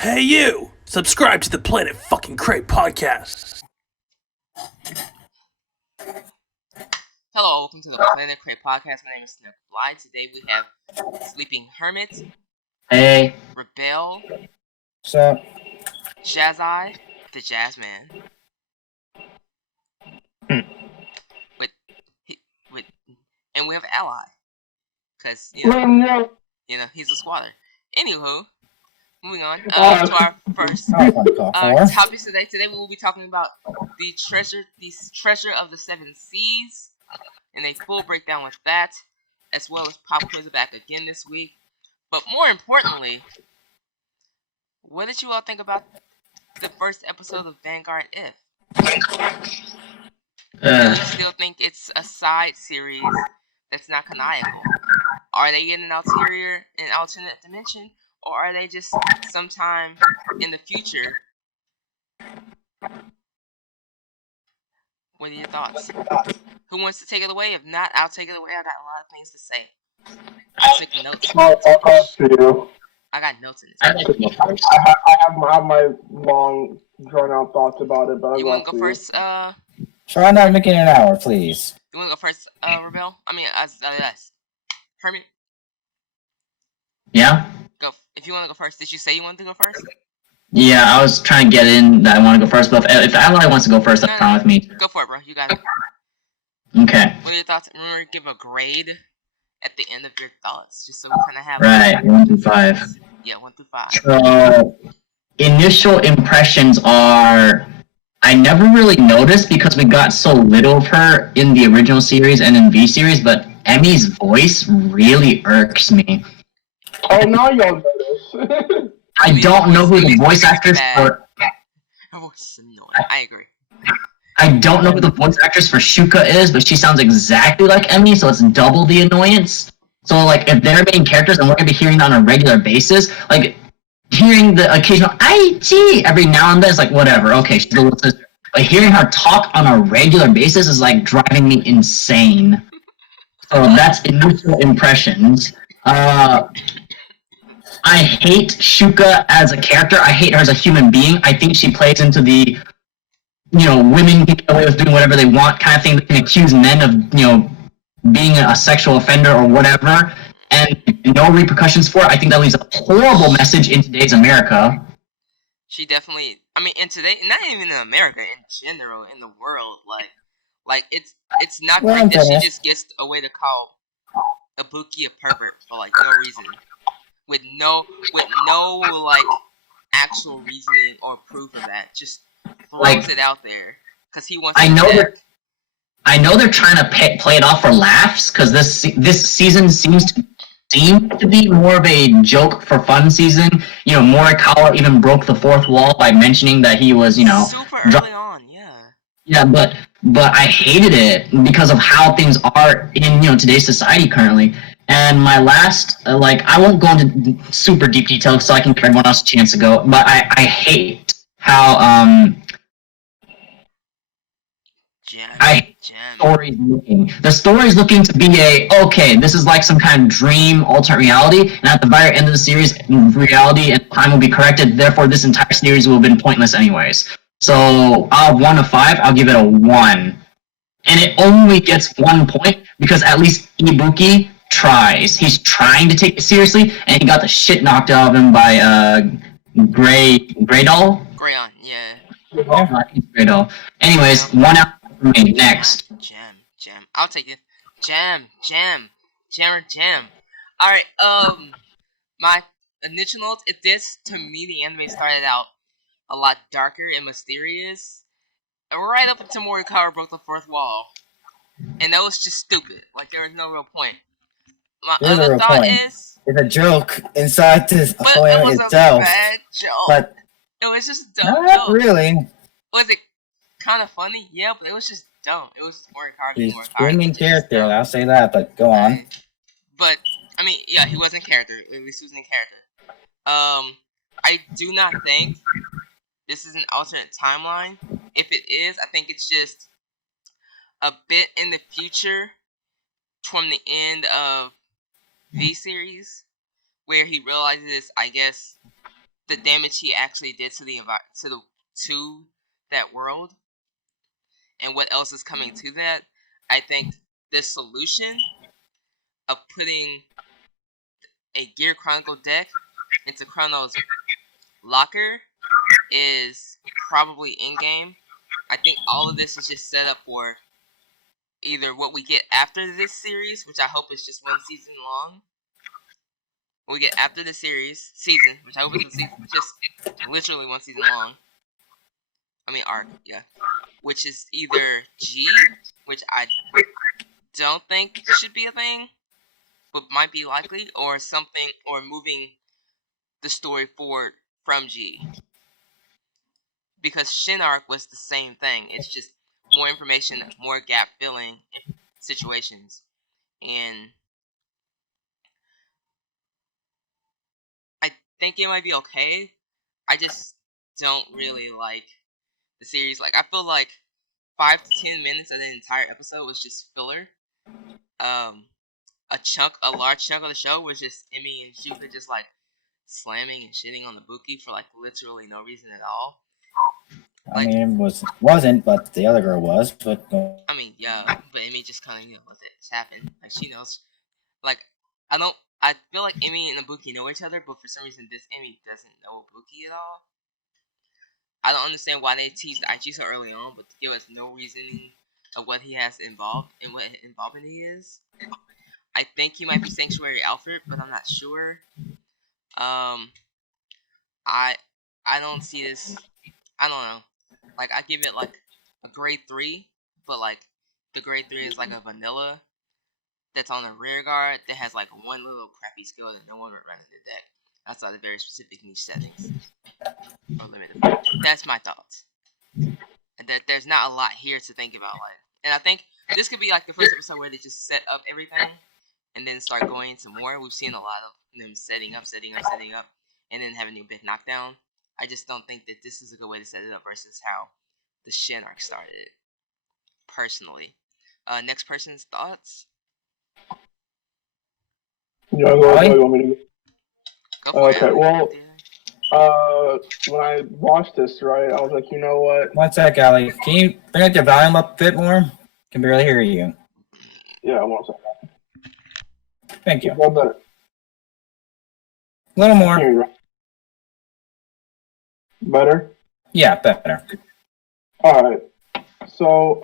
Hey you! Subscribe to the Planet Fucking Crate podcast. Hello, welcome to the Planet Crate podcast. My name is Snook Fly. Today we have Sleeping Hermit, Hey. Rebel, What's up? Jazz-Eye, the Jazz Man. And we have Ally, because you know he's a squatter. Anywho, moving on to our first topics today. Today we will be talking about the treasure of the seven seas, and a full breakdown with that, as well as pop quiz back again this week. But more importantly, what did you all think about the first episode of Vanguard If? Do you still think it's a side series that's not canonical? Are they in an alternate dimension, or are they just sometime in the future? What are your thoughts? Who wants to take it away? If not, I'll take it away. I got a lot of things to say. I'll take notes. I got notes in this. I have my long, drawn-out thoughts about it, but you want to go first? Try not making an hour, please. You want to go first, Rebel? I mean, Hermit? Yeah? Go. If you want to go first. Did you say you wanted to go first? Yeah, I was trying to get in that I want to go first, but if Ally wants to go first, that's fine with me. Go for it, bro. You got it. Okay. What are your thoughts? Remember to give a grade at the end of your thoughts, just so we kind of have... Right, 1 through 5. Yeah, 1 through 5. So, initial impressions are... I never really noticed because we got so little of her in the original series and in V-series, but Emmy's voice really irks me. Oh, now y'all notice. I don't know who the voice actress for... Her voice is annoying. I agree. I don't know who the voice actress for Shuka is, but she sounds exactly like Emmy, so it's double the annoyance. So, like, if they're main characters and we're going to be hearing that on a regular basis, like, hearing the occasional IT every now and then is like, whatever, okay, she's a little sister. But hearing her talk on a regular basis is, like, driving me insane. So that's initial impressions. I hate Shuka as a character. I hate her as a human being. I think she plays into the... women can get away with doing whatever they want kind of thing. They can accuse men of, being a sexual offender or whatever, and no repercussions for it. I think that leaves a horrible message in today's America. She definitely, I mean, in today, not even in America, in general, in the world, like it's not great that she just gets away to call Ibuki a pervert for, like, no reason. With no, like, actual reasoning or proof of that. Just throws it out there because he wants. I know they're trying to play it off for laughs because this season seems to be more of a joke for fun season. Morikawa even broke the fourth wall by mentioning that he was, super early on, yeah. Yeah, but I hated it because of how things are in today's society currently. And my last, I won't go into super deep detail so I can give everyone else a chance to go. But I hate how story's looking. The story's looking to be this is like some kind of dream, alternate reality, and at the very end of the series, reality and time will be corrected, therefore this entire series will have been pointless anyways. So, out of 1 to 5, I'll give it a 1. And it only gets 1 point, because at least Ibuki tries. He's trying to take it seriously, and he got the shit knocked out of him by, Greydol? Greyon, yeah. Greydol. Anyways, 1 out. Me, next. Jam. I'll take it. Jam. Alright, my initial notes, to me, the anime started out a lot darker and mysterious. Right up until Morikawa broke the fourth wall. And that was just stupid. Like, there was no real point. My other thought is... It's a joke inside this poem itself. But it was a bad joke. But it was just a dumb not joke. Really. Was it kind of funny? Yeah, but it was just dumb. It was just Morikawa. He's screaming character, I'll say that, but go on. But, I mean, yeah, he was in character. At least he was in character. I do not think this is an alternate timeline. If it is, I think it's just a bit in the future from the end of V-series, where he realizes, I guess, the damage he actually did to to that world, and what else is coming to that, I think the solution of putting a Gear Chronicle deck into Chrono's locker is probably in-game. I think all of this is just set up for either what we get after this series, which I hope is just one season long. What we get after the season, which I hope is just literally one season long. I mean arc, yeah. Which is either G, which I don't think should be a thing, but might be likely, or something, or moving the story forward from G. Because Shin arc was the same thing. It's just more information, more gap filling situations, and I think it might be okay. I just don't really like the series. Like, I feel like 5 to 10 minutes of the entire episode was just filler. A large chunk of the show was just Emmy and Shuka just like slamming and shitting on the Buki for like literally no reason at all. I mean, it wasn't, but the other girl was. But I mean, yeah, but Emmy just kind of let it happen. Like, she knows. Like, I feel like Emmy and Ibuki know each other, but for some reason this Emmy doesn't know Ibuki at all. I don't understand why they teased Aichi so early on, but to give us no reasoning of what he has involved and what involvement he is. I think he might be Sanctuary Alfred, but I'm not sure. I don't see this. I don't know. Like, I give it like a grade 3, but like the grade 3 is like a vanilla that's on the rear guard that has like one little crappy skill that no one would run in the deck outside of very specific niche settings or limited. That's my thoughts. And that there's not a lot here to think about. Like, and I think this could be like the first episode where they just set up everything and then start going into more. We've seen a lot of them setting up, and then having a big knockdown. I just don't think that this is a good way to set it up versus how the Shin arc started. Personally. Next person's thoughts? Yeah, you want me to go for it. Okay, well, when I watched this, right, I was like, you know what? One sec, Ali. Can you bring up your volume up a bit more? Can barely hear you. Yeah, 1 second. Thank you. Well, better. A little more. Better? Yeah, better. Alright. So,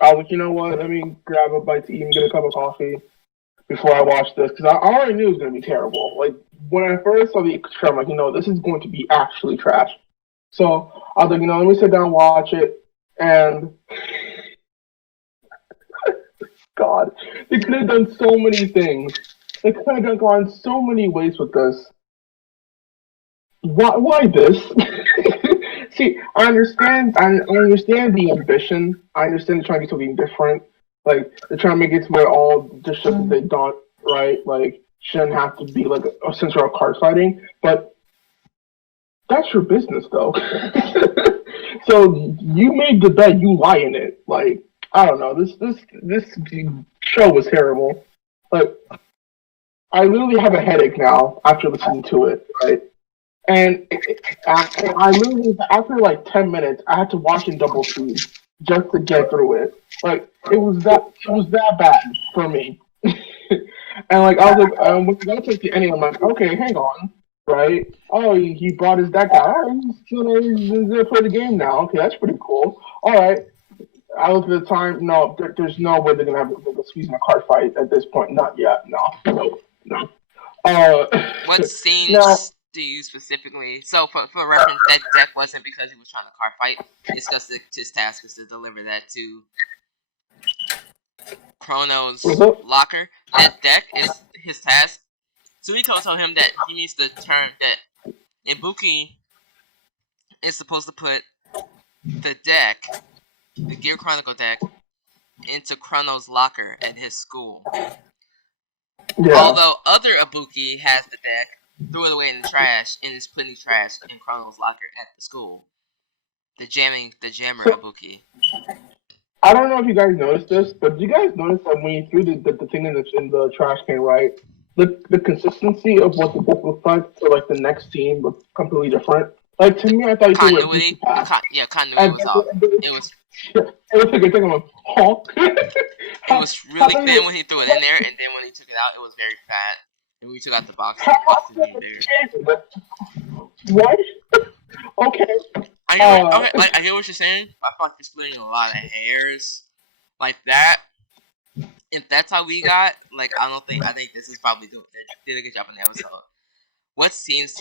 I was like, you know what? Let me grab a bite to eat and get a cup of coffee before I watch this, because I already knew it was going to be terrible. Like, when I first saw the trailer, I'm like, this is going to be actually trash. So, I was like, let me sit down and watch it, and God, they could have done so many things. They could have gone so many ways with this. Why this? See, I understand the ambition. I understand they're trying to do something different. Like, they're trying to make it to where all the shit that they've done, right? Like, shouldn't have to be like a center of card fighting. But that's your business, though. So you made the bet, you lie in it. Like, I don't know. This show was terrible. Like, I literally have a headache now after listening to it, right? And I literally, after like 10 minutes, I had to watch in double speed just to get through it. Like, it was that bad for me. And like, I was like, when I got to the ending, I'm like, okay, hang on, right? Oh, he brought his deck out. All right, he's gonna play the game now. Okay, that's pretty cool. All right. I looked at the time. No, there's no way they're gonna have a squeeze in a card fight at this point. Not yet. No. What scenes do you specifically? So for reference, that deck wasn't because he was trying to card fight. It's because his task is to deliver that to Chrono's locker. That deck is his task. Suiko told him that he needs to turn that Ibuki is supposed to put the deck, the Gear Chronicle deck, into Chrono's locker at his school. Yeah. Although other Ibuki has the deck, threw it away in the trash, and is putting trash in Chrono's locker at the school. The jammer Ibuki. I don't know if you guys noticed this, but did you guys notice that when you threw the thing in the trash can, right? the consistency of what the book looked like for like the next scene was completely different. Like to me, I thought continuity. Continuity was off. It was. It was like a thing of Hulk. It was really thin when he threw it in there, and then when he took it out, it was very fat. And we took out the box. What? Okay. I get what you're saying. I feel like you're splitting a lot of hairs like that. If that's how we got, like, I think this is probably did a good job in the episode. What scenes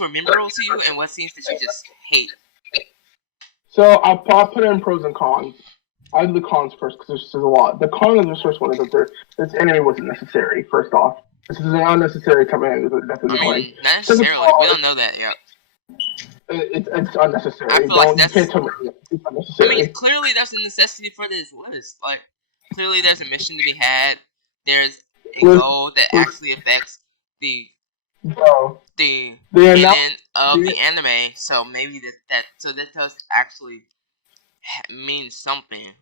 were memorable to you, and what scenes did you just hate? So I'll put it in pros and cons. I'll do the cons first because there's a lot. The con of the first one is that this anime wasn't necessary. First off, this is an unnecessary command. Not necessarily. We don't know that yet. It's unnecessary. I feel like that's. It's unnecessary. I mean, clearly there's a necessity for this list. Like, clearly there's a mission to be had. There's a goal that actually affects the ending of the anime. So maybe that does actually mean something.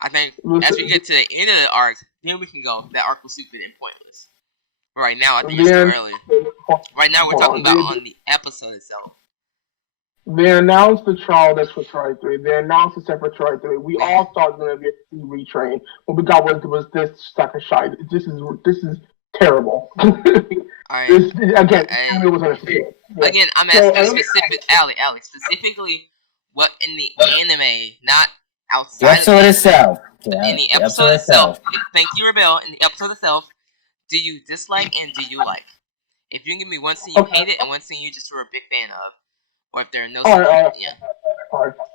I think as we get to the end of the arc, then we can go. That arc was stupid and pointless. But right now, I think it's too early. Right now, we're talking about on the episode itself. They announced the trial that's for Try 3. They announced the separate Try 3. We all thought it was going to be a retrain. What we got was this stack of shite. This is terrible. Again, I'm asking specifically what in the anime, not outside. The episode itself. In the episode itself. Thank you, Rebel. In the episode itself, do you dislike and do you like? If you can give me one scene you hated and one scene you just were a big fan of, or if there are no scenes,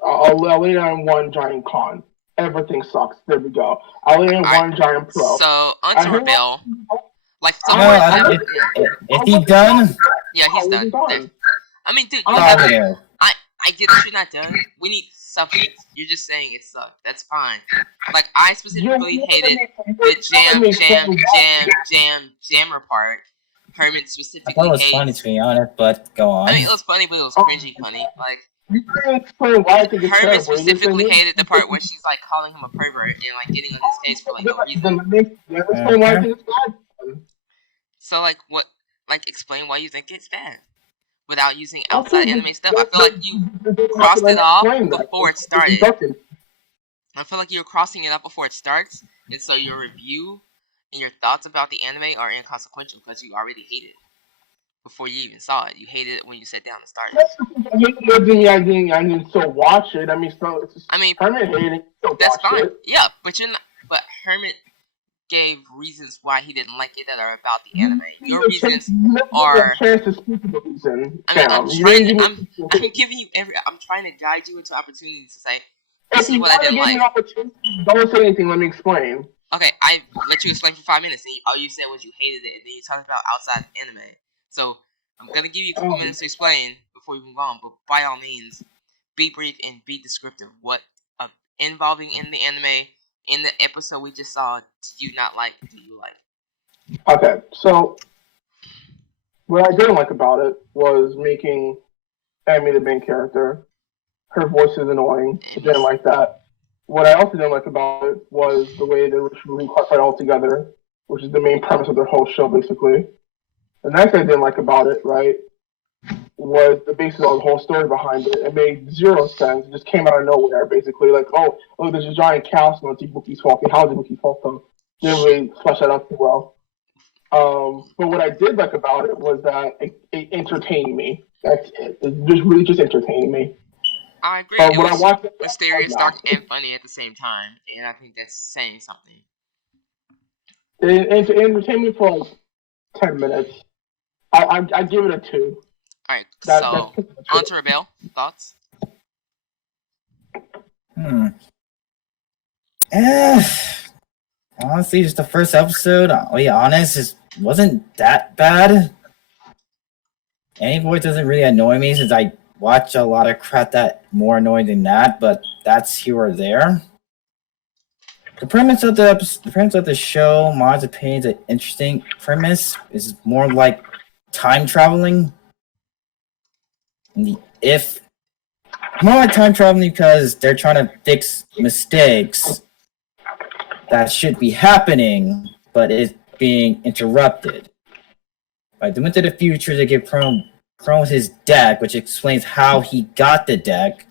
I'll lay down one giant con. Everything sucks. There we go. I'll lay down one giant pro. So, onto Rebel. Like, is he done? Yeah, he's done. I mean, dude, I get that you're not done. We need substance. You're just saying it sucked. That's fine. Like, I specifically hated the jammer part. Hermit specifically I thought it was funny, to be honest, but go on. I mean, it was funny, but it was cringy funny. Like, you can't explain why I think it's Hermit specifically hated the part where she's, like, calling him a pervert and, like, getting on his case for, like, no reason. Explain why I think it's bad. So, like, what? Like, explain why you think it's bad. Without using outside anime stuff. I feel like you crossed it off before it started. I feel like you're crossing it off before it starts, and so your review and your thoughts about the anime are inconsequential because you already hated it before you even saw it. You hated it when you sat down and started. I didn't still watch it. Hermit hated it. That's fine. It. Yeah, but you're not. But Hermit gave reasons why he didn't like it that are about the anime. Your reasons are. I'm giving you I'm trying to guide you into opportunities to say, this is what I didn't like. Don't say anything. Let me explain. Okay, I let you explain for 5 minutes, and all you said was you hated it, and then you talked about outside anime. So I'm gonna give you a couple minutes to explain before we move on. But by all means, be brief and be descriptive. What involving in the anime in the episode we just saw, do you not like? Do you like? Okay, so what I didn't like about it was making Amy the main character. Her voice is annoying. I didn't like that. What I also didn't like about it was the way they were shooting fight all together, which is the main premise of their whole show, basically. The next thing I didn't like about it, right, was the basis of the whole story behind it. It made zero sense. It just came out of nowhere, basically. Like, oh, there's a giant castle, and it's Ibuki's fault. How is Ibuki's fault, though? Didn't really flesh that out too well. But what I did like about it was that it entertained me. That's it. It really just entertained me. I agree. It was mysterious, dark, and funny at the same time, and I think that's saying something. It entertained me for like 10 minutes. I give it a 2. Alright, so on to Rebel. Thoughts? Honestly, just the first episode, I'll be honest, it wasn't that bad. Any voice doesn't really annoy me since I watch a lot of crap that more annoying than that, but that's here or there. The premise of the show, in my opinion, is an interesting premise. It's more like time traveling. More like time traveling because they're trying to fix mistakes that should be happening, but being interrupted. By the Into the Future, they give Chrome his deck, which explains how he got the deck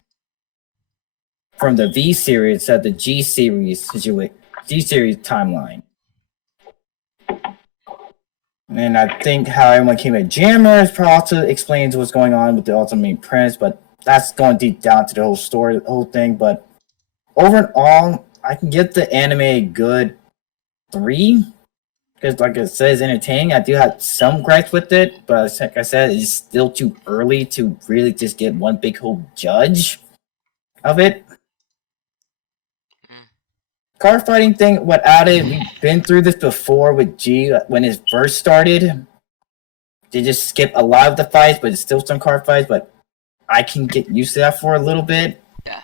from the V series at the G series timeline. And I think how everyone came at Jammers also explains what's going on with the Ultimate Prince, but that's going deep down to the whole story, the whole thing. But overall, I can give the anime a good 3. Because like it says, entertaining. I do have some gripes with it, but like I said, it's still too early to really just get one big whole judge of it. Car fighting thing, what added, we've been through this before with G when it first started. They just skip a lot of the fights, but it's still some car fights, but I can get used to that for a little bit. Yeah.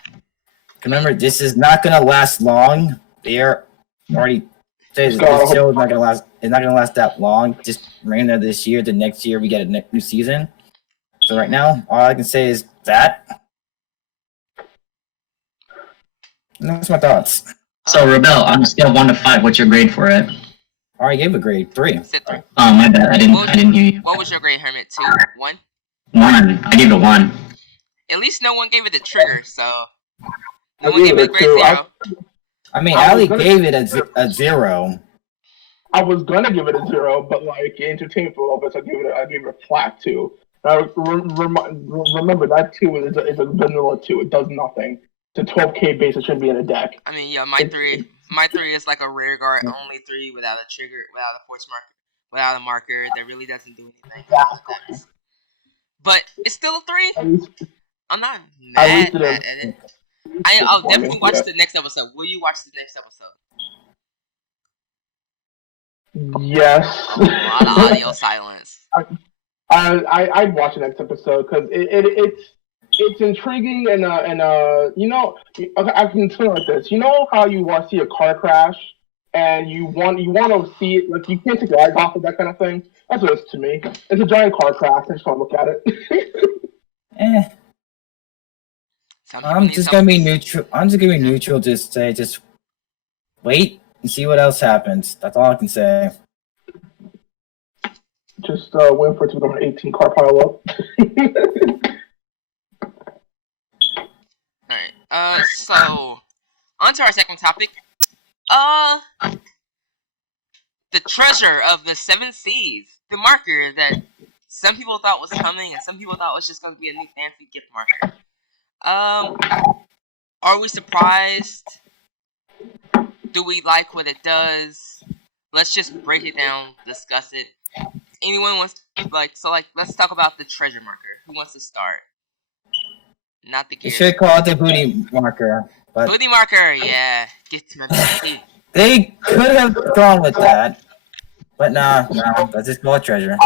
Remember, this is not gonna last long. They're already this show is not gonna last. It's not gonna last that long. Just remainder of this year. The next year we get a new season. So right now, all I can say is that. And that's my thoughts. So Rebel, on a scale of 1 to 5, what's your grade for it? I already gave a grade 3. Said 3. Oh my bad, I didn't hear you. What was your grade, Hermit? 2? 1? 1. I gave it 1. At least no one gave it a trigger, so no one gave it a grade 0. I mean, Ali gave it a 0. I was gonna give it a 0, but like entertainment for a little bit, so I gave it a flat 2. Remember that 2 is a vanilla 2. It does nothing. It's a 12k base. It shouldn't be in a deck. I mean, yeah, my 3 is like a rear guard only 3 without a trigger, without a force marker, without a marker that really doesn't do anything. But it's still a 3. I'm not mad at it. I'll definitely watch the next episode. Will you watch the next episode? Yes. A lot of audio silence. I'd watch the next episode because it's intriguing and you know, I can explain it like this. You know how you want to see a car crash and you want to see it, like you can't take your eyes off of that kind of thing. That's what it's to me. It's a giant car crash. I just want to look at it. I'm just gonna be neutral. I'm just gonna be neutral. Just wait and see what else happens. That's all I can say. Just wait for it to become an 18 car pile up. Alright, so on to our second topic. The treasure of the 7 seas. The marker that some people thought was coming and some people thought was just gonna be a new fancy gift marker. Are we surprised? Do we like what it does? Let's just break it down, discuss it. Anyone wants let's talk about the treasure marker. Who wants to start? Not the gear. You should call it the booty marker. But booty marker, yeah. Get to my booty. They could have gone with that. But no, let's just call it treasure.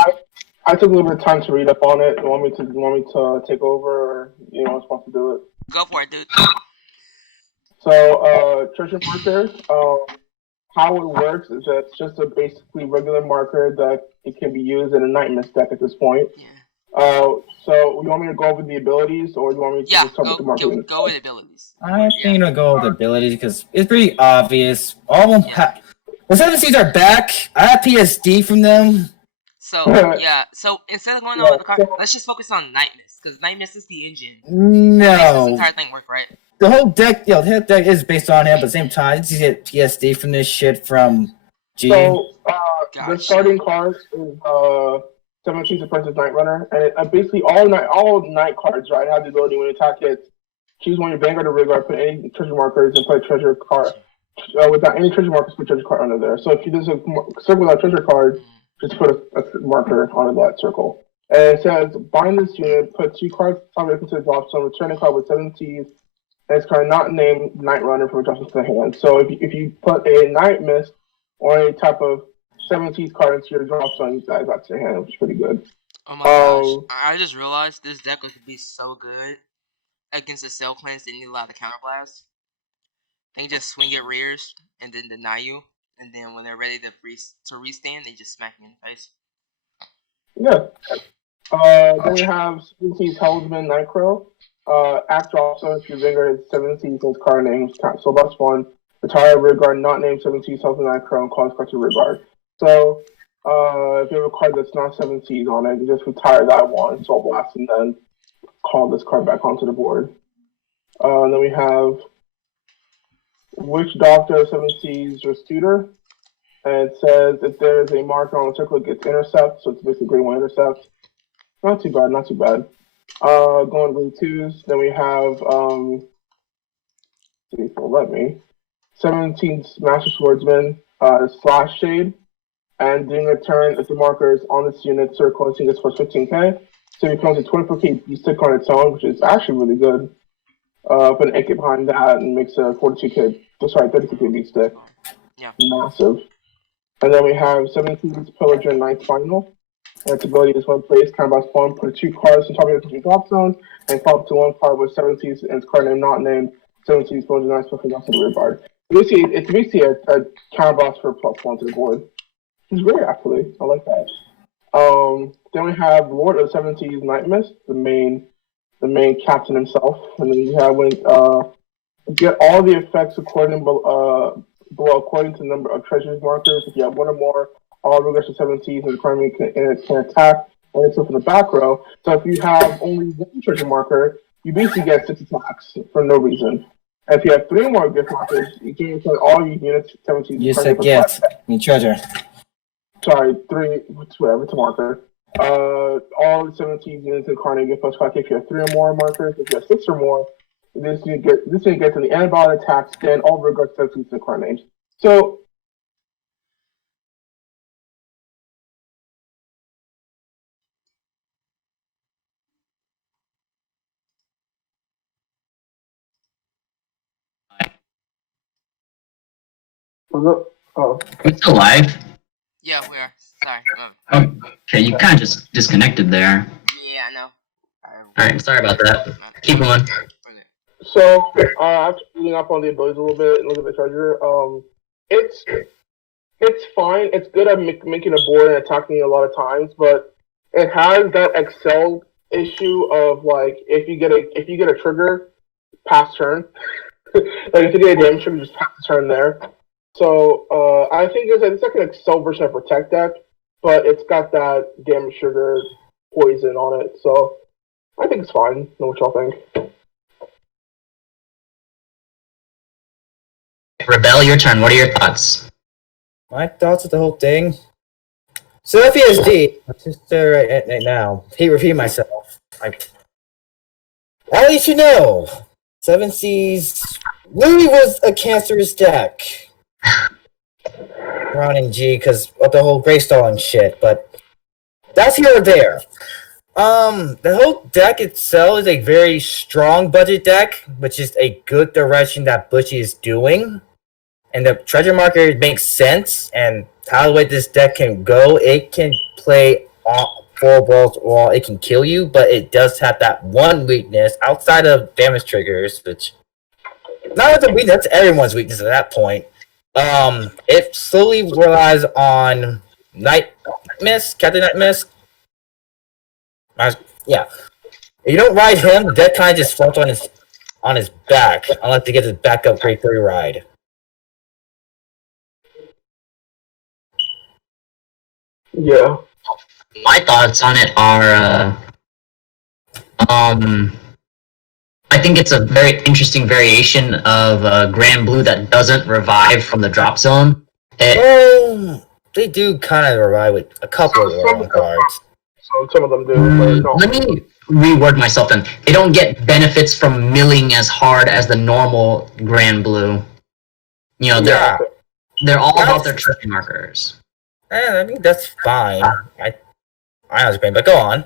I took a little bit of time to read up on it. You want me to take over, or you know, I'm supposed to do it? Go for it, dude. So, treasure marker. How it works is that it's just a basically regular marker that it can be used in a Night Mist deck at this point. Yeah. So you want me to go over the abilities, or you want me to just talk about the marker? Go with abilities. I think I'll go with abilities because it's pretty obvious. All of them have. The 7 Seas are back. I have PSD from them. So yeah. So instead of going over the card, let's just focus on Night Mist because Night Mist is the engine. No. That makes this entire thing work, right? The whole deck, the whole deck is based on him, but at the same time, you get PSD from this shit from G. So the starting card is 7 Seas of Princess Night Runner, and it, basically all night cards, right, have the ability when you attack it, choose one of your Vanguard or Rear Guard, put any treasure markers, and play treasure card. Without any treasure markers, put treasure card under there. So if you there's a circle without treasure card, just put a marker onto that circle. And it says, bind this unit, put 2 cards on it into the drop zone, return a card with 7 Seas, and it's card not named Night Runner from adjustments to the hand. So if you put a Night Mist or any type of 7 Seas card into your drop zone, you guys got to your hand, which is pretty good. Oh my gosh. I just realized this deck would be so good against the Cell Clans that need a lot of counterblast. They can just swing at rears and then deny you. And then when they're ready to restand, they just smack you in the face. Yeah. Then we have 7 Seas Helmsman Nightcrow. After also, if your Vanguard is 7 Seas card names, so that's 1. Retire Rear Guard not named 7 Seas Helmsman Nightcrow and cause card to Rear Guard. So, if you have a card that's not 7 Cs on it, you just retire that one, Soul Blast, and then call this card back onto the board. And then we have Witch Doctor 7 Cs just tutor. And it says if there is a marker on the circle, it gets intercept, so it's basically grade 1 intercept. Not too bad, not too bad. Going to grade 2s, then we have, see if it'll let me. 17 Master Swordsman, Slash Shade. And during a turn, if the marker is on this unit circle, it gets plus 15k. So it becomes a 24k beast stick on its own, which is actually really good. Put an 8k behind that and makes a 32k beast stick. Yeah. Massive. And then we have 17 Pillager Ninth Final. And its ability is when placed, combat spawn, put 2 cards on top of your drop zone, and fall up to 1 card with 17 and its card name not named, 17 Pillager Ninth Final to the rear guard. It's basically a counter boss for +1 to the board. It's great, actually. I like that. Then we have Lord of 70s Night Mist, the main captain himself. And then you have when get all the effects according to the number of treasures markers. If you have 1 or more, all regress of 70s and it can attack, and it's from the back row. So if you have only 1 treasure marker, you basically get 6 attacks for no reason. And if you have 3 or more gift markers, you can return all your units 17s. You said gift. You treasure. Sorry, 3, whatever, it's a marker. All 17 units incarnate get plus 5k if you have 3 or more markers. If you have 6 or more, this you get to the end of attacks, then all regards 17 incarnate. So, oh. Are we still live? Yeah, we are. Sorry. Okay, you kind of just disconnected there. Yeah, I know. Alright, sorry about that. Keep going. So, after reading up on the abilities a little bit and look at the treasure, it's fine. It's good at making a board and attacking a lot of times, but it has that Excel issue of like if you get a trigger, pass turn. Like if you get a damage trigger, just pass the turn there. So I think it's like an Excel version of Protect deck, but it's got that damage trigger poison on it. So I think it's fine. Know what y'all think? Rebel, your turn. What are your thoughts? My thoughts of the whole thing. So FESD, just right now, repeat myself. At least you know, 7 Cs literally was a cancerous deck. Running G because of the whole gray stalling shit, but that's here or there. The whole deck itself is a very strong budget deck, which is a good direction that Bushy is doing. And the treasure marker makes sense, and how the way this deck can go, it can play full balls or it can kill you, but it does have that one weakness outside of damage triggers, which not as a weakness, that's everyone's weakness at that point. It slowly relies on Night Mist, Captain Night Mist. Yeah. If you don't ride him, the deck kind of just floats on his back, unless he gets his backup grade 3 ride. Yeah. My thoughts on it are, I think it's a very interesting variation of Grand Blue that doesn't revive from the drop zone. They do kind of revive with a couple of the cards. Some of them do. Let me reword myself then. They don't get benefits from milling as hard as the normal Grand Blue. You know, they're all about their treasure markers. I think that's fine. I understand, but go on.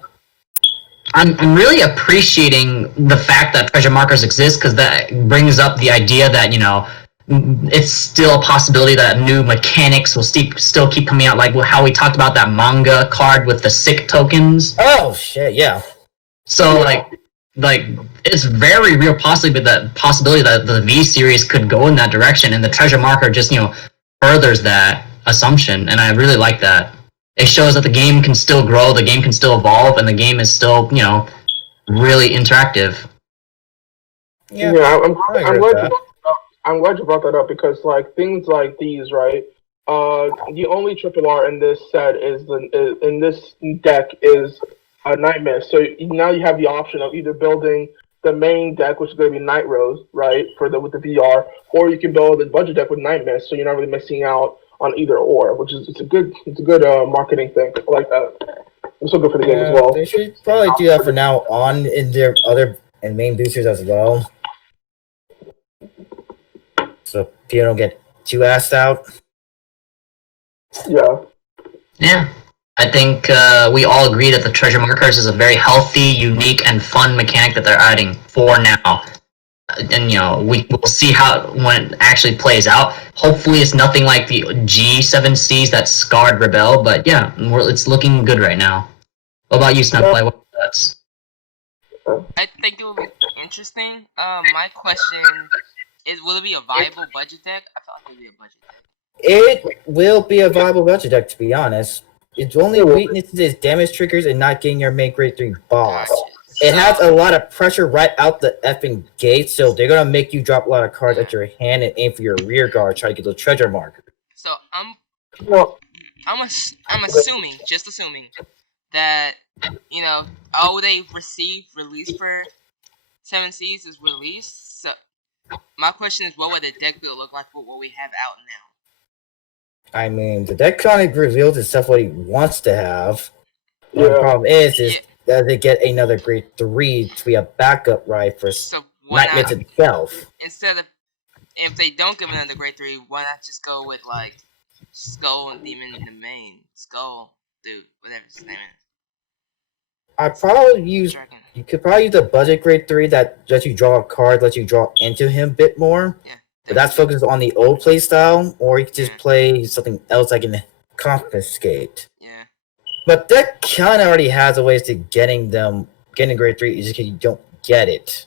I'm really appreciating the fact that treasure markers exist because that brings up the idea that, you know, it's still a possibility that new mechanics will still keep coming out, like how we talked about that manga card with the sick tokens. Oh shit, yeah. So like it's very real possibility that the V series could go in that direction, and the treasure marker just, you know, furthers that assumption, and I really like that. It shows that the game can still grow, the game can still evolve, and the game is still, you know, really interactive. Yeah, I'm glad you brought that up because like things like these, right? the only triple R in this set in this deck is a Night Mist. So now you have the option of either building the main deck, which is going to be Night Rose, right, with the VR, or you can build a budget deck with Night Mist, so you're not really missing out on either or, which is it's a good marketing thing. I like that. It's so good for the game as well. They should probably do that from now on in their other and main boosters as well, so people don't get too assed out. Yeah. Yeah. I think we all agree that the treasure markers is a very healthy, unique, and fun mechanic that they're adding for now. And, we'll see when it actually plays out. Hopefully it's nothing like the G7Cs that scarred Rebel, but yeah, it's looking good right now. What about you, Snugplay? What thoughts? I think it will be interesting. My question is, will it be a viable budget deck? I feel like it will be a budget deck. It will be a viable budget deck, to be honest. Its only weakness is damage triggers and not getting your main grade 3 boss. It has a lot of pressure right out the effing gate, so they're gonna make you drop a lot of cards at your hand and aim for your rear guard, try to get the treasure marker. So I'm assuming that all they received release for 7Cs is released. So my question is, what would the deck build look like for what we have out now? I mean, the deck kind of reveals itself what he wants to have. The problem is that they get another grade 3 to be a backup ride for Night Mist itself. Instead of, if they don't give another grade 3, why not just go with like Skull and Demon in the main? Skull, dude, whatever his name is. You could probably use a budget grade 3 that lets you draw a card, lets you draw into him a bit more. Yeah. But that's focused on the old play style, or you could just play something else like in Confiscate. Yeah. But that kind of already has a ways to getting grade 3, just because you don't get it.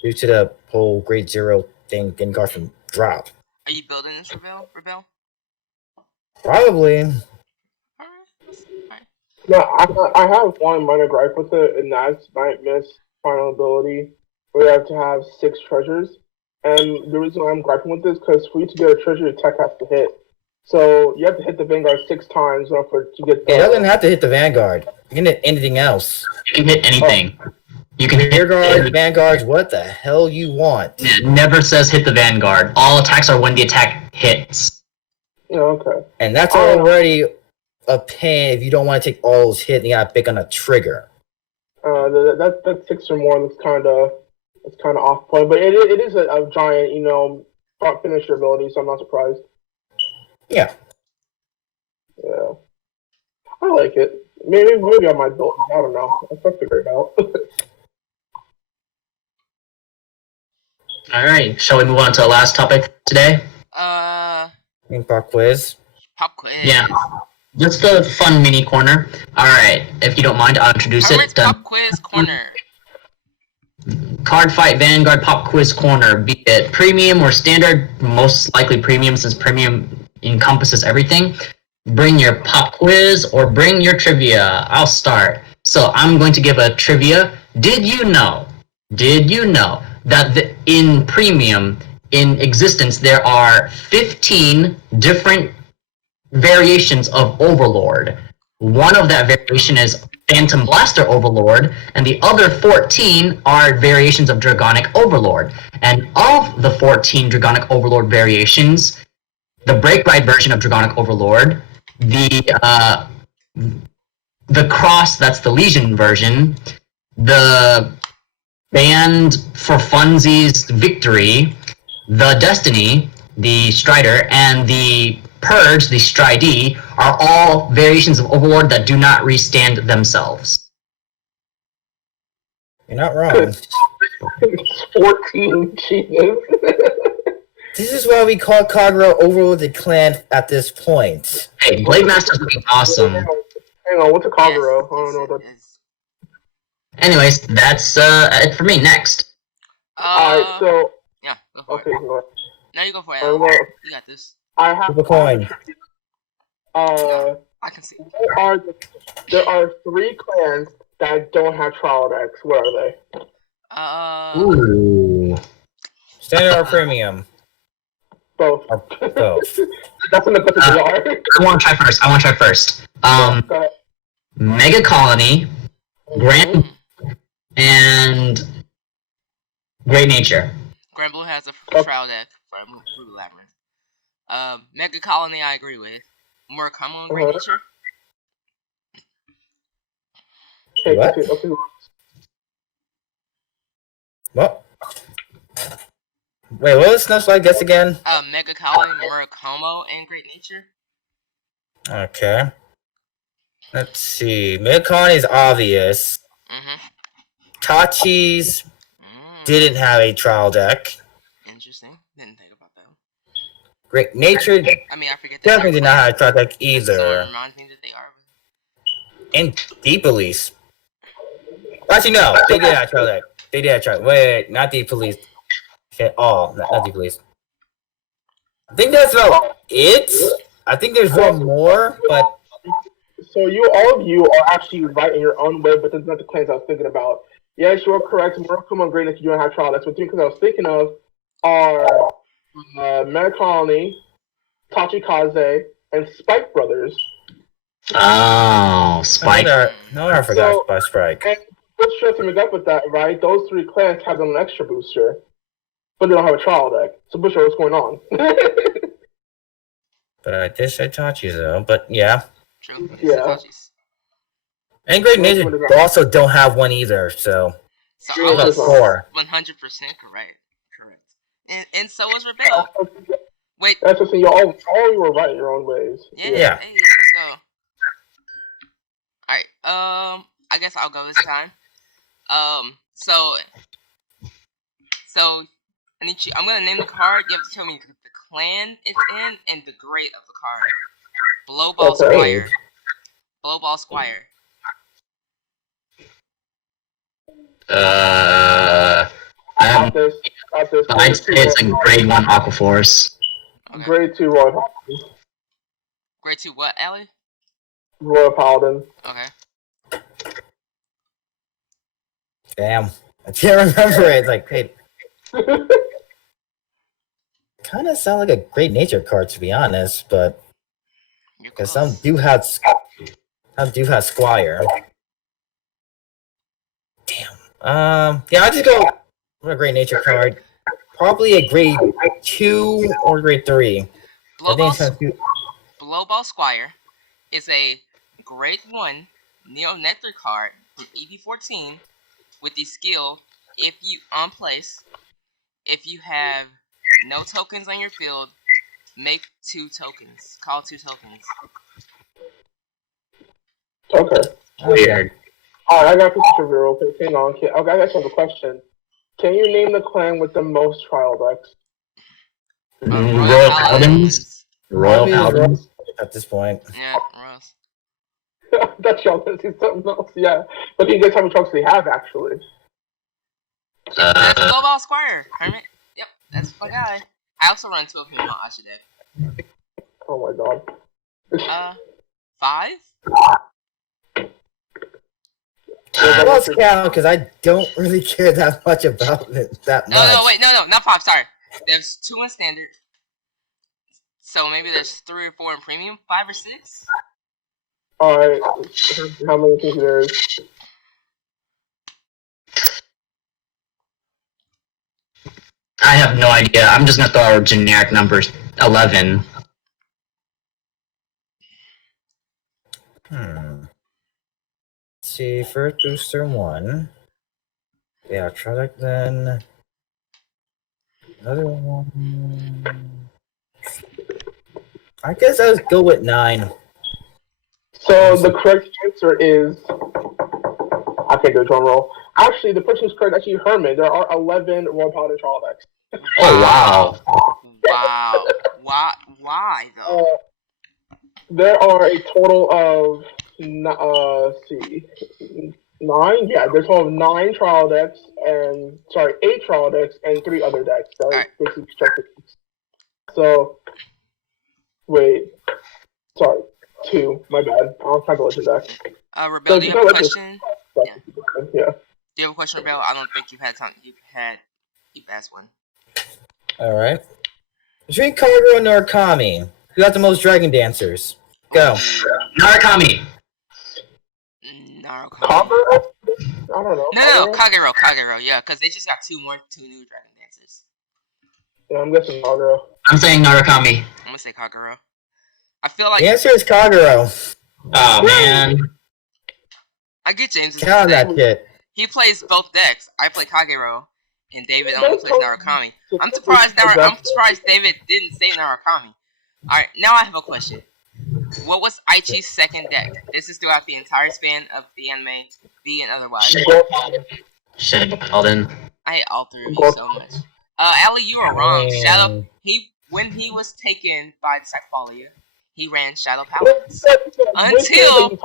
Due to the whole grade 0 thing getting cards from drop. Are you building this Rebel? Probably. Alright. No, I have one minor gripe with it, and that's Night Mist final ability, where you have to have 6 treasures. And the reason why I'm griping with this is because for you to get a treasure, your tech has to hit. So you have to hit the Vanguard 6 times to get. It doesn't have to hit the Vanguard. You can hit anything else. You can hit anything. You can hit Rear guard, Vanguards, what the hell you want? It never says hit the Vanguard. All attacks are when the attack hits. Yeah, okay. And that's already a pain if you don't want to take all those hits and you gotta pick on a trigger. That 6 or more that's kind of off point, but it is a giant, finisher ability, so I'm not surprised. Yeah. Yeah. I like it. Maybe I might build it. I don't know. I'll figure it out. Alright, shall we move on to the last topic today? Pop quiz. Pop quiz. Yeah. Just a fun mini corner. Alright, if you don't mind, I'll introduce it. Pop quiz corner. Card Fight Vanguard Pop Quiz Corner, be it premium or standard, most likely premium since premium encompasses everything. Bring your pop quiz or bring your trivia. I'll start. So I'm going to give a trivia. Did you know that in premium, in existence, there are 15 different variations of Overlord? One of that variation is Phantom Blaster Overlord, and the other 14 are variations of Dragonic Overlord. And of the 14 Dragonic Overlord variations, the Break Ride version of Dragonic Overlord, the Cross, that's the Legion version, the Band for Funsies Victory, the Destiny, the Strider, and the Purge, the Stridee, are all variations of Overlord that do not restand themselves. You're not wrong. It's 14, Jesus. This is why we call Kagura Overlord the clan at this point. Hey, Blade Master's looking awesome. Hang on, what's a Kagura? I don't know that. Anyways, that's it for me. Next. Alright, so. Yeah, go for Okay, it. go ahead. Now you go for it. You got this. I have Flip a coin. I can see. There are 3 clans that don't have trial decks. What are they? Ooh. Standard or premium? Both. Both. That's what the questions are. I want to try first. Go ahead. Mega Colony, Grand, and Great Nature. Grand Blue has a trial deck from Blue Labyrinth. Mega Colony, I agree with. Murakami and Great Nature. What? What? Wait, what was Snuff's like guess again? Mega Colony, Murakami, and Great Nature. Okay. Let's see. Mega Colony is obvious. Tachi's didn't have a trial deck. Interesting. Didn't think about that. Great Nature I mean, I forget. definitely did not have a trial deck either. So it reminds me that they are. And Deep Police. Actually, no. They did have a trial deck. They did have a trial. Wait, not Deep Police. Okay, not Deep Police. I think that's about it. I think there's one more, but... So all of you are actually right in your own way, but that's not the claims I was thinking about. Yes, you're correct. Murakami and Great Nature, you don't have trial decks. But three claims I was thinking of are Mega Colony, Tachikaze, and Spike Brothers. Oh, Spike. No, I forgot about Spike. And what's stressing me up with that, right? Those three clans have an extra booster, but they don't have a trial deck. So, Butcher, what's going on? But I did say Tachi's though, but yeah. True. Yeah. And Great Nature also don't have one either, so. So I was 4. 100% correct. And so was Rebel. Wait. That's just you all you were right in your own ways. Yeah. Hey, let's go. Alright, I guess I'll go this time. So Anichi, I'm gonna name the card. You have to tell me the clan it's in and the grade of the card. Blowball Squire. Blowball Squire. I'd say it's a grade 1 Aquaforce. Okay. Grade 2 Royal Paladin. Grade 2 what, Allie? Royal Paladin. Okay. Damn. I can't remember it. It's like, hey. Kind of sound like a Great Nature card, to be honest, but because some do have Squire. Damn. Yeah, I'll just go with a Great Nature card. Probably a grade 2 or grade 3. Blowball Squire is a grade 1 Neo Nectar card from EV14 with the skill if you have no tokens on your field, make 2 tokens. Call 2 tokens. Okay. Weird. Alright, I got a picture real quick. Hang on. Okay, I just have a question. Can you name the clan with the most trial decks? Royal Paladins. Royal Paladins. At this point. Yeah, Royals. That's y'all gonna see something else, yeah. But you guys how many trucks they have actually. That's Blowball Squire, Hermit. Yep, that's my guy. I also run 2 of him on Asha deck. Oh my god. 5? I lost count because I don't really care that much about it that much. No, not 5, sorry. There's 2 in standard. So maybe there's 3 or 4 in premium, 5 or 6? Alright, how many things there is? I have no idea. I'm just gonna throw out generic numbers. 11. Let's see, first booster 1. Yeah, try that then. Another one. I guess I would go with 9. So the correct answer is I can't do a drum roll. Actually, the person who's correct actually Herman. There are 11 Royal Paladin trial decks. Oh wow! Wow! Why though? There are a total of 9. Yeah, there's a total of 9 trial decks and 8 trial decks and 3 other decks. That right. basically structured. So wait, sorry, 2. My bad. I'll try to look at that. Rebel, do you have a question? Yeah. Do you have a question, Rebel? I don't think you've had time. You've asked one. All right. Between Kagero and Narukami, who got the most Dragon Dancers? Go. Narukami. Narukami. Kagero? I don't know. No, Kagero, yeah, because they just got two new Dragon Dancers. Yeah, I'm guessing Kagero. I'm saying Narukami. I'm gonna say Kagero. I feel like The answer is Kagero. Oh man. I get James's Count mistake. that shit. He plays both decks. I play Kagero, and David only plays Narukami. I'm surprised David didn't say Narukami. Alright, now I have a question. What was Aichi's second deck? This is throughout the entire span of the anime, V and otherwise. Shit, Alden. I hate all three of you so much. Ali, you were wrong. When he was taken by Sackfalia, he ran Shadow Paladins. Until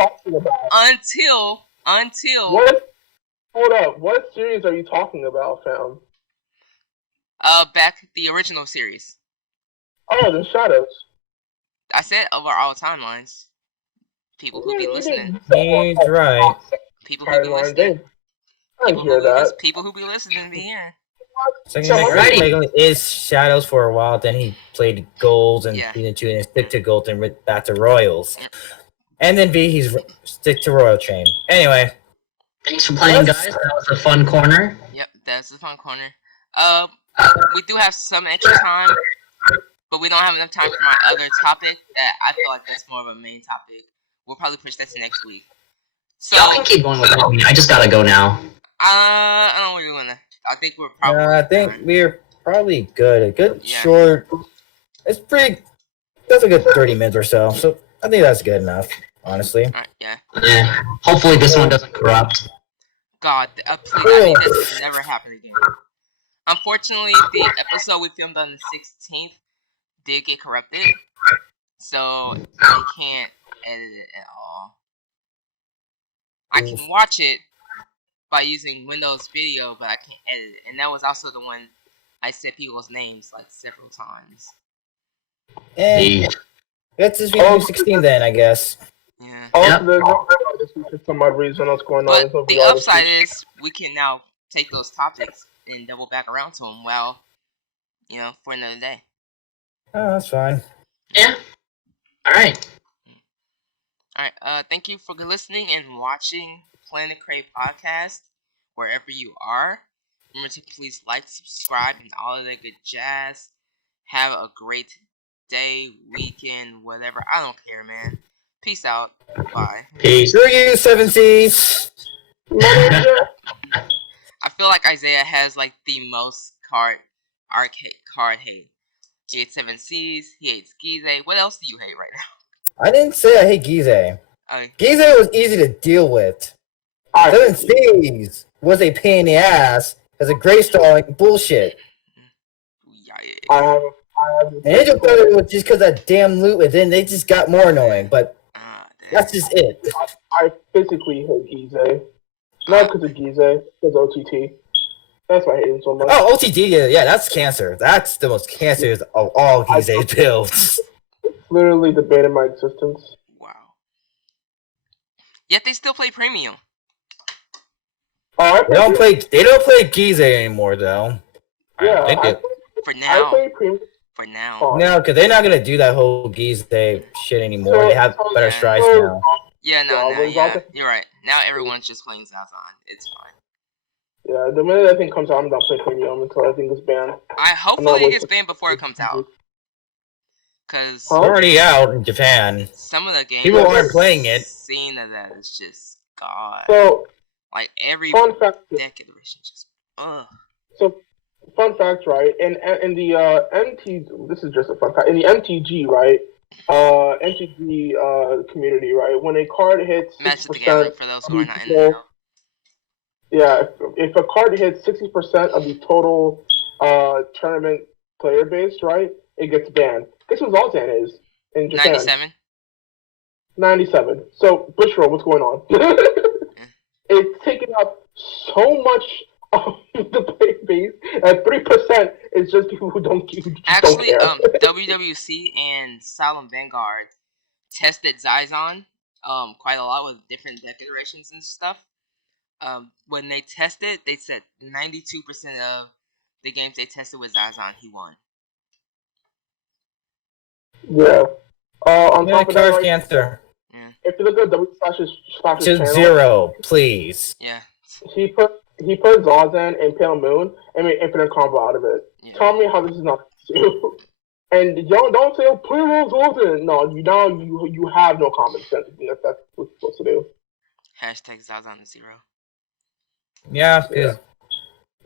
Hold up, what series are you talking about, fam? back the original series. Oh, the Shadows. I said over all timelines. People who be listening. He's right. People who be listening. I hear that. People who be listening be here. Second deck is Shadows for a while, then he played Golds and Season 2 and stick to Gold and went back to Royals. Yep. And then V, he's stick to Royal Chain. Anyway. Thanks for playing, guys. That was a fun corner. Yep, that's the fun corner. We do have some extra time, but we don't have enough time for my other topic that I feel like that's more of a main topic. We'll probably push that to next week. So Y'all can keep going without me. I just gotta go now. I don't know what you're gonna. I think we're probably. I think we're probably good. A good Yeah. short. It's pretty. That's a good 30 minutes or so. So I think that's good enough, honestly. Alright, yeah. Yeah. Hopefully this one doesn't corrupt. God, please, I mean, this will never happen again. Unfortunately, the episode we filmed on the 16th did get corrupted, so I can't edit it at all. I can watch it by using Windows Video, but I can't edit it. And that was also the one I said people's names like several times. And let's just be 16 then, I guess. Yeah. Also, there's no for some odd reason what's going on. But the upside is we can now take those topics and double back around to them. Well, for another day. Oh, that's fine. Yeah. All right. Alright, thank you for listening and watching Planet Cray Podcast, wherever you are. Remember to please like, subscribe, and all of that good jazz. Have a great day, weekend, whatever. I don't care, man. Peace out. Bye. Peace. Screw you, 7 Seas. I feel like Isaiah has like the most arcade card hate. He hates 7 C's, he hates Gize. What else do you hate right now? I didn't say I hate Gize. Gize was easy to deal with. 7 C's was a pain in the ass as a gray stalling bullshit. And Angel Feather was just because that damn loot, and then they just got more annoying, but that's just it. I physically hate Gize. Not because of Gize, because OTT. That's why I hate him so much. Oh, OTT, yeah, that's cancer. That's the most cancerous of all Gize builds. Literally debated my existence. Wow. Yet they still play premium. Oh, they don't play Gize anymore, though. Yeah, for now. I play premium. For now. Oh. No, because they're not gonna do that whole Gize shit anymore. They have better strides now. Yeah, you're right. Now everyone's just playing Zazan. It's fine. Yeah, the minute that thing comes out, I'm not playing premium until I think it's banned. Hopefully it gets banned before it comes out. Because it's already out in Japan. Some of the games people aren't playing it. Seeing that is just God. So like every deck iteration just So fun fact, right? In the MT, this is just a fun fact. In the MTG, right? MTG community, right? When a card hits 60%, for those who are not in the know. Yeah, if a card hits 60% of the total tournament player base, right, it gets banned. Guess what Zoltan is in Japan? 97. 97. So, Bushro, what's going on? It's taking up so much of the player base, and 3% is just people who don't care. Actually, WWC and Solemn Vanguard tested Zizon quite a lot with different deck iterations and stuff. When they tested, they said 92% of the games they tested with Zizon, he won. Yeah. On top of that, charge like, cancer. Yeah. if you look at W/Slash's channel, 0, please. Yeah. he put Zazen and Pale Moon and made infinite combo out of it. Yeah. Tell me how this is not you. And y'all don't say, "Play Zazen." No, you have no common sense. If that's what you're supposed to do. Hashtag Zazan to 0. Yeah, because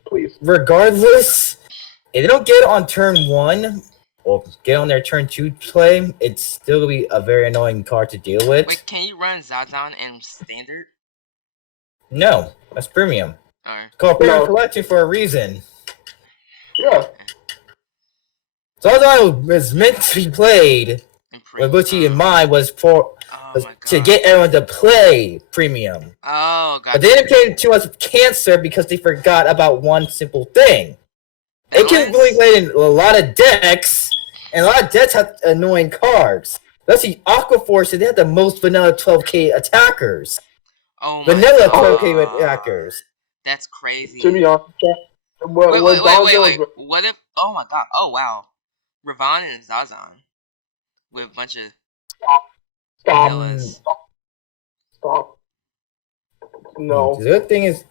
Please. regardless, if they don't get on turn 1 or get on their turn 2 play, it's still gonna be a very annoying card to deal with. Wait, can you run Zazan in standard? No, that's premium. Alright. It's called premium No. collection for a reason. Yeah. Zazen was meant to be played with Butchie in mind was to get everyone to play premium. Oh, god. But then it came too much cancer because they forgot about one simple thing. They can really play in a lot of decks, and a lot of decks have annoying cards. Especially Aqua Force, they have the most vanilla 12k attackers. Oh my Vanilla god. 12k attackers. That's crazy. To be honest, Wait. What if? Oh my god. Oh wow. Ravon and Zazan with a bunch of vanillas. Stop. No. The good thing is,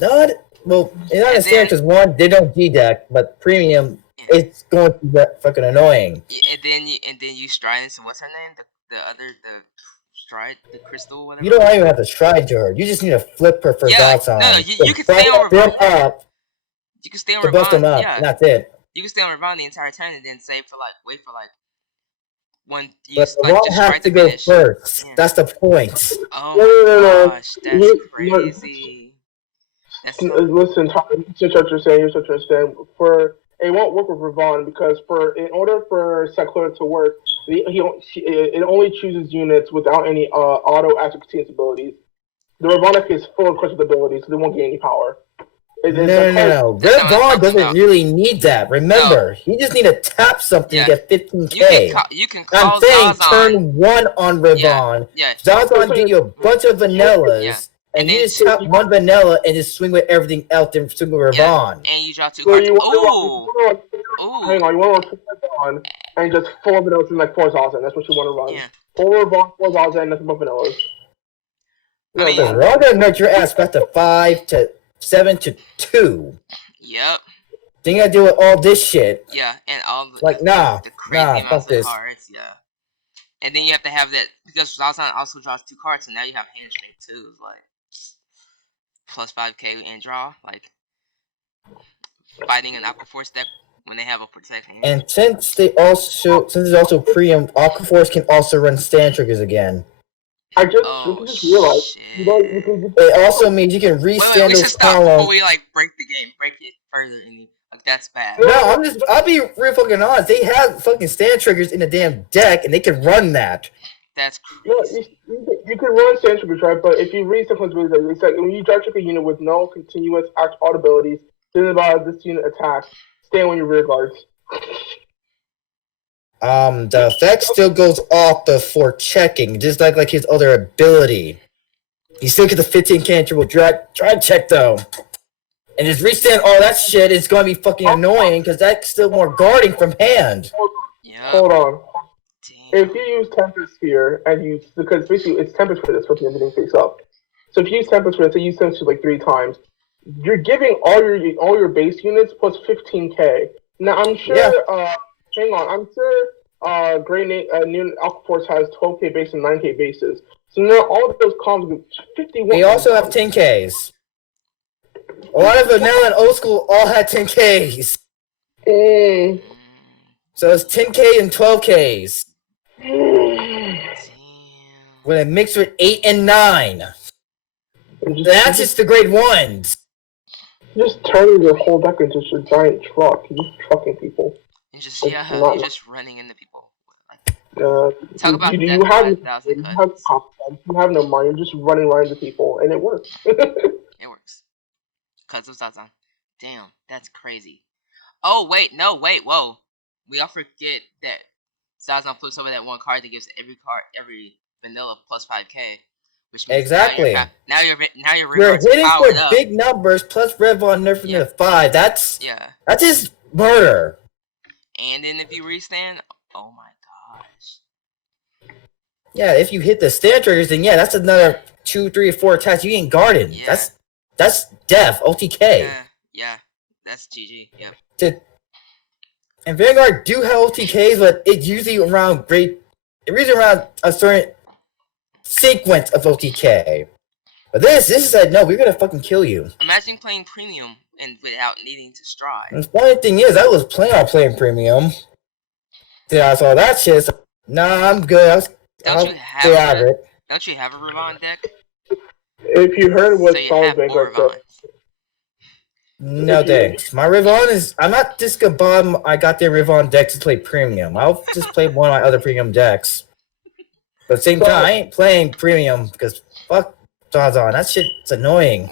not well. It's not And necessarily then- because one, they don't D-deck, but premium, it's going to be fucking annoying. And then you stride into what's her name? The stride, the crystal, whatever. You don't even have to stride to her. You just need to flip her for Zazen. No, you can stay on them Ravon. up You can stay on to bust them Ravon. up, Yeah, and that's it. you can stay on Ravon the entire time and then wait for one. You But just, the wall just has strike to the go finish. first. Yeah. That's the point. Oh No. my gosh, that's crazy. That's Listen, here's what you're saying. Here's what you understand. It won't work with Ravon because in order for Secular to work, it only chooses units without any auto active continuous abilities. The Ravonic is full of critical abilities, so they won't gain any power. No. That's not what Red I'm Vaughn talking doesn't about. really need that. Remember, he just need to tap something Yeah. to get 15k. You can call I'm saying Zazan. turn 1 on Ravon. Yeah. Zazen give you a bunch of vanillas, Yeah. and And you then- just tap one vanilla and just swing with everything else and swing with Yeah. Ravon. And you draw 2 So cards. you Ooh. hang on, you want to run Ravon and just 4 vanillas and like 4 Zazen. That's what you want to run. Yeah. 4 Ravon, 4 Zazen, and nothing but vanillas. I mean- Because Ravon gonna nudge your ass back to 5 to 7 to 2. Yep. Then you gotta deal with all this shit. Yeah. And all the Like, nah, the crazy amounts fuck of this. cards. Yeah. And then you have to have that because Zazan also draws 2 cards, so now you have hand strength too. It's like plus 5k and draw, like fighting an Aqua Force deck when they have a protect hand. And since it's also premium, Aquaforce can also run stand triggers again. You can just realize, shit. you can just It also means you can Wait, restand we should those stop before columns. we break the game, break it further, and that's bad. No, I'll be real fucking honest. They have fucking stand triggers in the damn deck, and they can run that. That's Yeah, crazy. you can run stand triggers, right? But if you read sequence really, they said when you drive trick a unit with no continuous auto abilities, then about this unit attacks, stand on your rear guards. The effect still goes off before checking, just like his other ability. You still get the 15k triple drag check though. And just restand all that shit is gonna be fucking annoying because that's still more guarding from hand. Yeah. Hold on. Damn. If you use Tempest Sphere and because basically it's Tempest Sphere that's putting everything face up. So if you use Tempest Sphere, say you use Tempest Sphere like 3 times, you're giving all your base units plus 15k. Now I'm sure. Yeah. Hang on, I'm sure. New Alpha Force has 12k base and 9k bases. So now all of those columns will be 51. They also have 10ks. A lot of vanilla and old school all had 10ks. Mm. So it's 10k and 12ks. Damn. When it mixed with 8 and 9. That's just the grade 1s. Just turning your whole deck into just a giant truck. You're just trucking people. And just It's you're not- just running into people. Talk about you, death you have, by you 1,000 have cuts. confidence. You have no mind. You're just running right into people, and it works. It works. Cause of Zazan. Damn, that's crazy. Oh wait, no, wait, whoa. We all forget that Zazan flips over that one card that gives every vanilla plus 5k. Which means Exactly. now your You're rewards hitting powered for up. big numbers plus Red Von nerfing Yeah. to 5. That's Yeah. just murder. And then if you restand, oh my Yeah, if you hit the stand triggers, then yeah, that's another 2, 3, or 4 attacks you ain't guarding. Yeah. That's death, OTK. Yeah, that's GG. Yep. And Vanguard do have OTKs, but it's usually around a certain sequence of OTK. But this is like, no, we're gonna fucking kill you. Imagine playing premium and without needing to stride. And the funny thing is, I was playing premium. Then I saw that shit. So, nah, I'm good. Don't you have a Ravon deck? If you heard what so you Solid have Vanguard said. No thanks. My Rivon is. I'm not just gonna buy. I got the Rivon deck to play premium. I'll just play one of my other premium decks. But at the same time, I ain't playing premium because fuck Zazan. That shit's annoying.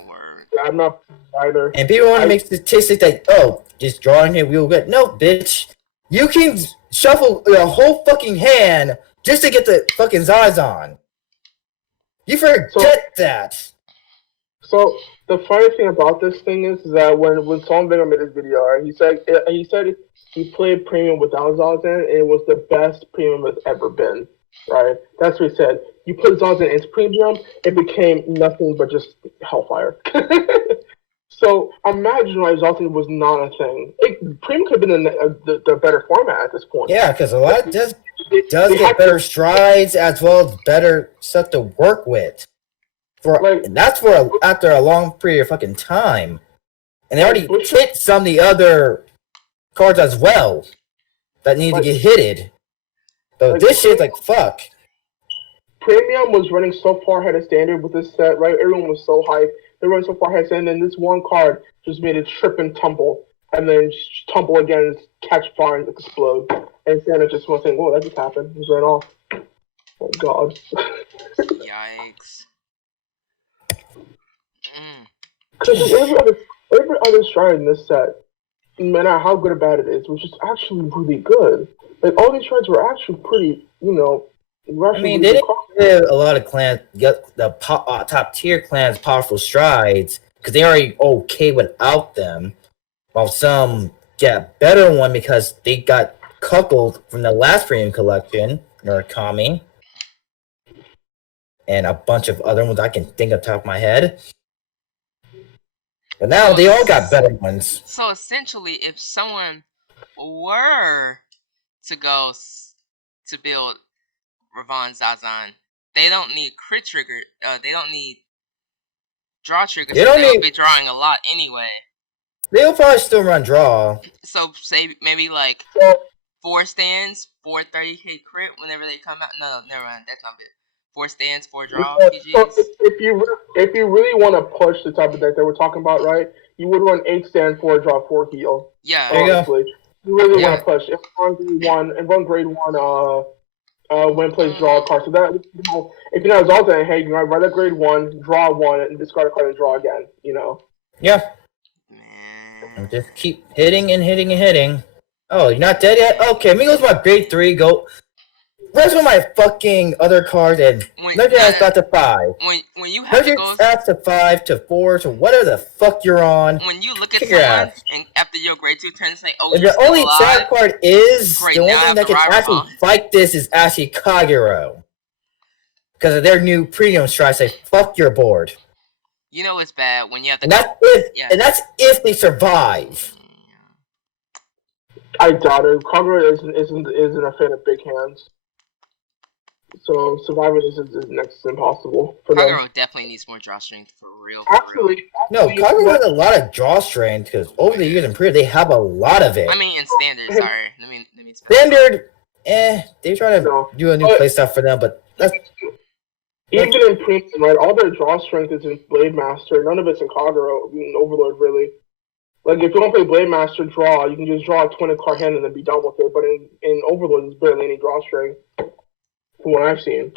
I'm not either. And people want to make statistics that, oh, just drawing here, we'll get. No, bitch. You can shuffle a whole fucking hand just to get the fucking Zazan. You forget that. So the funny thing about this thing is that when Solid Vanguard made this video, right, he said he played premium without Zazan and it was the best premium it's ever been. Right? That's what he said. You put Zazan into premium, it became nothing but just hellfire. So imagine why Zazan was not a thing. Premium could have been the better format at this point. Yeah, because a lot does get better strides as well as better stuff to work with. And that's after a long period of fucking time. And they already hit some of the other cards as well that need to get hitted. So this shit's like, fuck. Premium was running so far ahead of standard with this set, right? Everyone was so hyped. They were running so far ahead of standard, and then this one card just made it trip and tumble, and then tumble again, catch fire and explode. And standard just was saying, whoa, that just happened. Just ran off. Oh, God. Yikes. Because every other stride in this set, no matter how good or bad it is, was just actually really good. Like, all these strides were actually pretty, I mean, they didn't give a lot of clans, get the top tier clans powerful strides, because they already okay without them, while some get better one because they got cuckolded from the last premium collection, Murakami, and a bunch of other ones I can think of top of my head. But now they all got better ones. So essentially, if someone were to go to build Ravon Zazan, they don't need crit trigger. They don't need draw triggers. They'll be drawing a lot anyway. They'll probably still run draw. So say maybe like 4 stands, 4 30k crit whenever they come out. No, never mind. That's not it. 4 stands, 4 draw. So if you really want to push the type of deck that we're talking about, right? You would run 8 stand, 4 draw, 4 heal. Yeah. Honestly, you really want to push. If run grade 1, when plays draw a card. So that if you know Zoltan, hey, you know, write a grade 1, draw 1, and discard a card and draw again. Yeah. And just keep hitting and hitting and hitting. Oh, you're not dead yet? Okay, let me go to my grade 3. Go. Where's one of my fucking other cards and let your ass back to 5. When you have to go back to 5 to 4 to whatever the fuck you're on. When you look at someone and after your grade 2 turn and say, "Oh, and the only sad part is the only thing that can actually fight this is actually Kagero. Because of their new premium strike, say fuck your board. You know it's bad when you have to. And that's if they survive. I doubt it. Kagero isn't a fan of big hands. So surviving is next to impossible for them. Kagero definitely needs more draw strength for real. Absolutely. No, Kagero has a lot of draw strength because over the years in Premium they have a lot of it. I mean in standard, sorry. Let me standard, they're trying to do a new playstyle for them, but that's even in Premium, right? All their draw strength is in Blade Master. None of it's in Kagero, in Overlord, really. Like if you don't play Blade Master draw, you can just draw a 20-card hand and then be done with it. But in Overlord, there's barely any draw strength. From what I've seen.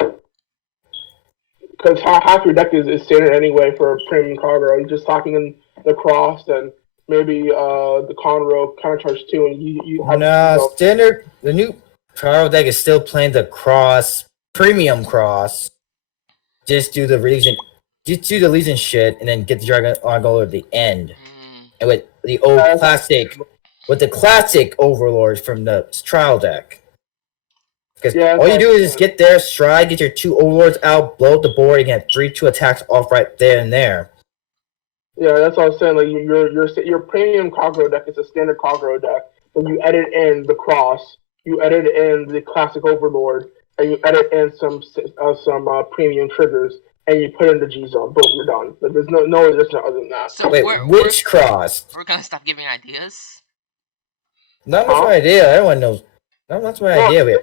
Because half your deck is standard anyway for Premium Kagero. You're just talking in the Cross and maybe the Conroe countercharge too. And you have standard, the new Kagero deck is still playing the Cross, Premium Cross. Just do the Legion shit and then get the Dragon Argolo at the end. And with the old classic Overlords from the trial deck. Because all you do is just get there, stride, get your 2 overlords out, blow up the board, and get 3-2 attacks off right there and there. Yeah, that's what I was saying. Like your premium Kagero deck is a standard Kagero deck, but you edit in the cross, you edit in the classic overlord, and you edit in some premium triggers, and you put in the G zone. Boom, you're done. But there's no addition other than that. So wait, which cross? We're gonna stop giving ideas. Not much my idea. Everyone knows. Not much my idea. Wait.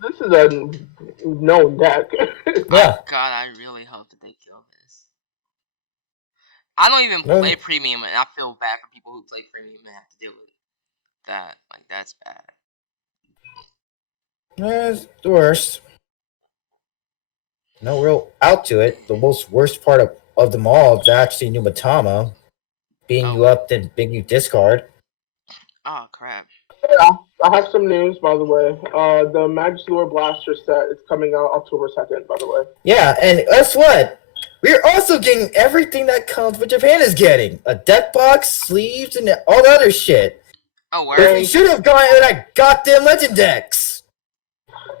This is a known deck. Yeah. Oh, God, I really hope that they kill this. I don't even play premium, and I feel bad for people who play premium and have to deal with that. Like, that's bad. It's the worst. No real out to it. The most worst part of them all is actually Nubatama beating you up, then big you discard. Oh, crap. Yeah, I have some news, by the way. The Magistore Blaster set is coming out October 2nd, by the way. Yeah, and guess what? We're also getting everything that comes with Japan is getting. A deck box, sleeves, and all the other shit. Oh, where? We should have gone into that goddamn Legend decks.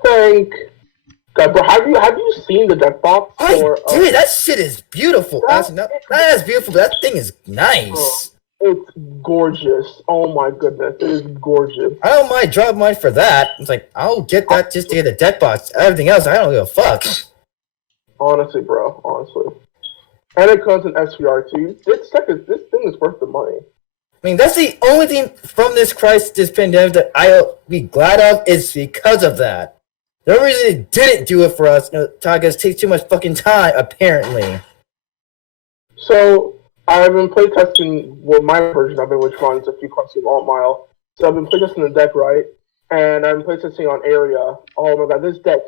Thank God, bro. Have you seen the deck box? I did. That shit is beautiful. Not as beautiful, but that thing is nice. It's gorgeous. Oh my goodness, it is gorgeous. I don't mind dropping mine for that. It's like, I'll get that just to get the deck box. Everything else, I don't give a fuck. Honestly, bro. Honestly. And it comes in SVR too. This thing is worth the money. I mean, that's the only thing from this pandemic that I'll be glad of is because of that. The only reason it didn't do it for us, Tagas, takes too much fucking time, apparently. So, I've been playtesting my version of it, which runs a few quests of Alt Mile. So I've been playtesting the deck, right? And I'm playtesting on Area. Oh my god, this deck